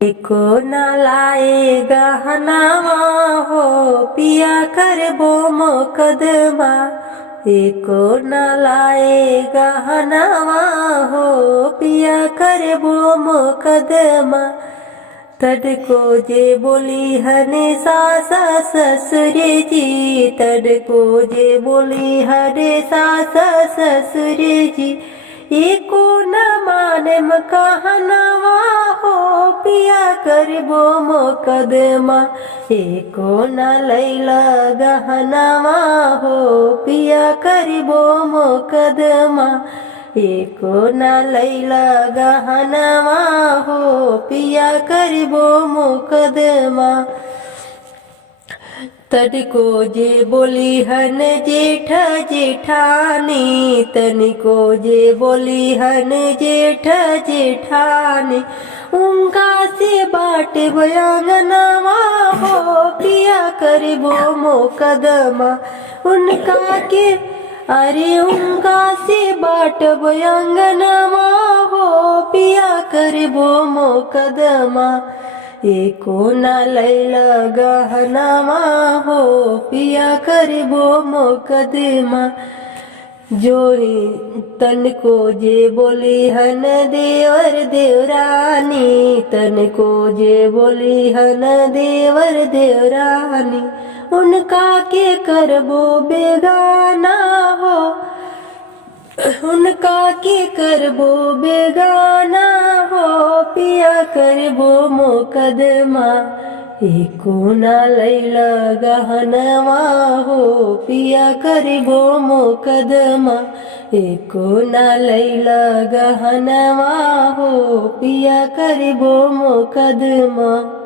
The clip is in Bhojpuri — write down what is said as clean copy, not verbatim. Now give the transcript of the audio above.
एको ना लाए गहनावा हो पिया करबो मोकदमा। एको ना लाए गहनावा हो पिया करबो मोकदमा। तड़को जे बोली हने सासा ससुरे जी, तड़को जे बोली हने सासा ससुरे जी। एको न मानेम कहनवा हो पिया करबो मोकदमा। एको न लैला गहनवा हो पिया करबो मोकदमा। एको न लैला गहनवा हो पिया करबो मोकदमा। तनिको जे बोली हन जेठ जेठानी, तनिको जे बोली हन जेठ जेठानी। उनका से बाट बयांगनवा हो पिया करबो मोकदमा। उनका के अरे उनका से बाट बयांगनवा हो पिया करबो मोकदमा। एको ना लैला गहनवा हो पिया करबो मोकदमा। जोड़ी तनको जे बोली हन देवर देवरानी, तनको जे बोली हन देवर देवरानी। उनका के करबो बेगाना हो, उनका के करबो बेगाना हो पिया करबो मोकदमा। एको ना लैला गहनवा हो पिया करबो मोकदमा। एको ना लैला गहनवा हो पिया करबो मोकदमा।